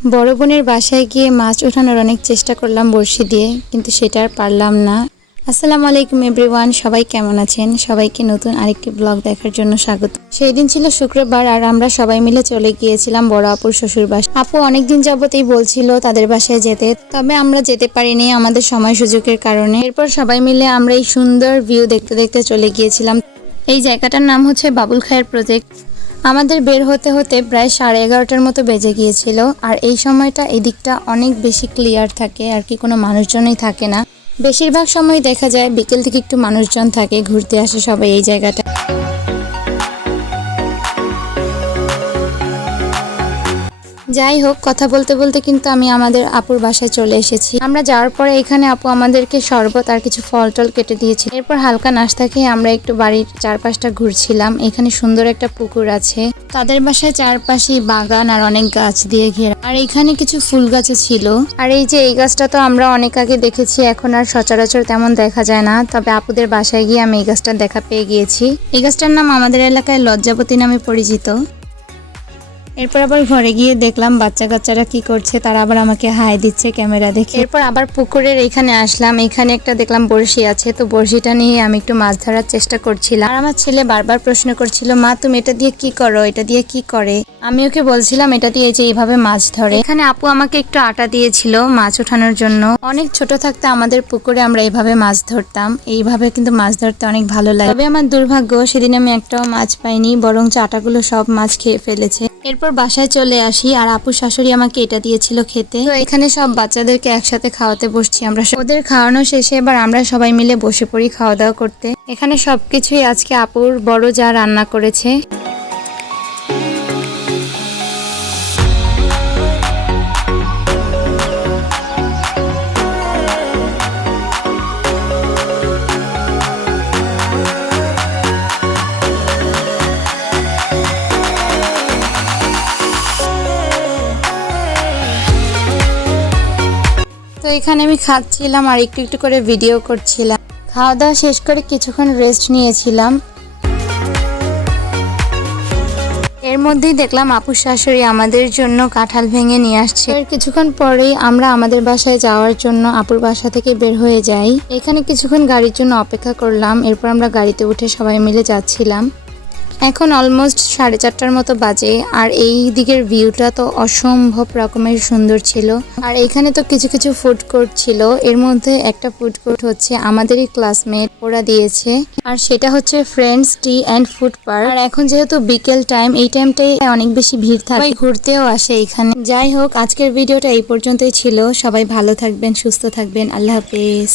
বড় বোনের বাসায় গিয়ে মাছ ওঠানোর অনেক চেষ্টা করলাম বড়শি দিয়ে, কিন্তু সেটা আর পারলাম না। আসসালামু আলাইকুম এভরিওয়ান, সবাই কেমন আছেন? সবাইকে নতুন আরেকটি ব্লগ দেখার জন্য স্বাগত। সেই দিন ছিল শুক্রবার আর আমরা সবাই মিলে চলে গিয়েছিলাম বড় আপুর শ্বশুর বাসা। আপু অনেকদিন যাবতই বলছিল তাদের বাসায় যেতে, তবে আমরা যেতে পারিনি আমাদের সময় সুযোগের কারণে। এরপর সবাই মিলে আমরা এই সুন্দর ভিউ দেখতে দেখতে চলে গিয়েছিলাম। এই জায়গাটার নাম হচ্ছে বাবুল খায়ের প্রজেক্ট। আমাদের বের হতে হতে প্রায় 11:30টার মতো বেজে গিয়েছিল। আর এই সময়টা এই দিকটা অনেক বেশি ক্লিয়ার থাকে আর কি, কোনো মানুষজনই থাকে না। বেশিরভাগ সময় দেখা যায় বিকেল থেকে একটু মানুষজন থাকে, ঘুরতে আসে সবাই এই জায়গাটা। যাই হোক, কথা বলতে বলতে কিন্তু আমি আমাদের আপুর বাসায় চলে এসেছি। আমরা যাওয়ার পরে এখানে আপু আমাদেরকে শরবত আর কিছু ফল টল কেটে দিয়েছি। এরপর হালকা নাস্তা খেয়ে আমরা একটু বাড়ির চারপাশটা ঘুরছিলাম। এখানে সুন্দর একটা পুকুর আছে, তাদের বাসায় চারপাশে বাগান আর অনেক গাছ দিয়ে ঘেরা, আর এখানে কিছু ফুল গাছও ছিল। আর এই যে এই গাছটা তো আমরা অনেক আগে দেখেছি, এখন আর সচরাচর তেমন দেখা যায় না, তবে আপুদের বাসায় গিয়ে আমি এই গাছটার দেখা পেয়ে গিয়েছি। এই গাছটার নাম আমাদের এলাকায় লজ্জাবতী নামে পরিচিত। এরপর আবার ঘরে গিয়ে দেখলাম বাচ্চা কাচ্চারা কি করছে, তারা আবার আমাকে হাই দিচ্ছে ক্যামেরা দেখে। এরপর আবার পুকুরের এখানে আসলাম, এখানে একটা দেখলাম বড়শি আছে, তো বড়শিটা নিয়ে আমি একটু মাছ ধরার চেষ্টা করছিলাম। আর আমার ছেলে বারবার প্রশ্ন করছিল, মা তুমি এটা দিয়ে কি করো, এটা দিয়ে কি করে? আমি ওকে বলছিলাম এটা দিয়ে যে এইভাবে মাছ ধরে। এখানে আপু আমাকে একটু আটা দিয়েছিল মাছ ওঠানোর জন্য। অনেক ছোট থাকতে আমাদের পুকুরে আমরা এইভাবে মাছ ধরতাম, এইভাবে কিন্তু মাছ ধরতে অনেক ভালো লাগে। তবে আমার দুর্ভাগ্য, সেদিন আমি একটাও মাছ পাইনি, বরং আটাগুলো সব মাছ খেয়ে ফেলেছে। এরপর বাসায় চলে আসি আর আপুর শাশুড়ি আমাকে এটা দিয়েছিল খেতে। তো এখানে সব বাচ্চাদেরকে একসাথে খাওয়াতে বসছি আমরা। ওদের খাওয়ানো শেষে এবার আমরা সবাই মিলে বসে পড়ি খাওয়া দাওয়া করতে। এখানে সবকিছুই আজকে আপুর বড় যা রান্না করেছে। তো এখানে আমি খাচ্ছিলাম আর একটু একটু করে ভিডিও করছিলাম। খাওয়া দাওয়া শেষ করে কিছুক্ষণ রেস্ট নিয়েছিলাম। এর মধ্যেই দেখলাম আপুর শাশুড়ি আমাদের জন্য কাঁঠাল ভেঙে নিয়ে আসছে। এর কিছুক্ষণ পরেই আমরা আমাদের বাসায় যাওয়ার জন্য আপুর বাসা থেকে বের হয়ে যাই। এখানে কিছুক্ষণ গাড়ির জন্য অপেক্ষা করলাম, এরপর আমরা গাড়িতে উঠে সবাই মিলে যাচ্ছিলাম। এখন অলমোস্ট 4:30টার মতো বাজে, আর এই দিকের ভিউটা তো অসম্ভব রকমের সুন্দর ছিল। আর এখানে তো কিছু কিছু ফুড কোর্ট ছিল, এর মধ্যে একটা ফুড কোর্ট হচ্ছে আমাদেরই ক্লাসমেট ওরা দিয়েছে, আর সেটা হচ্ছে friends tea and food park. আর এখন যেহেতু বিকেল টাইম, এই টাইমটাই অনেক বেশি ভিড় থাকে, সবাই ঘুরতেও আসে এখানে। যাই হোক, আজকের ভিডিওটা এই পর্যন্তই ছিল। সবাই ভালো থাকবেন, সুস্থ থাকবেন, আল্লাহ হাফেজ।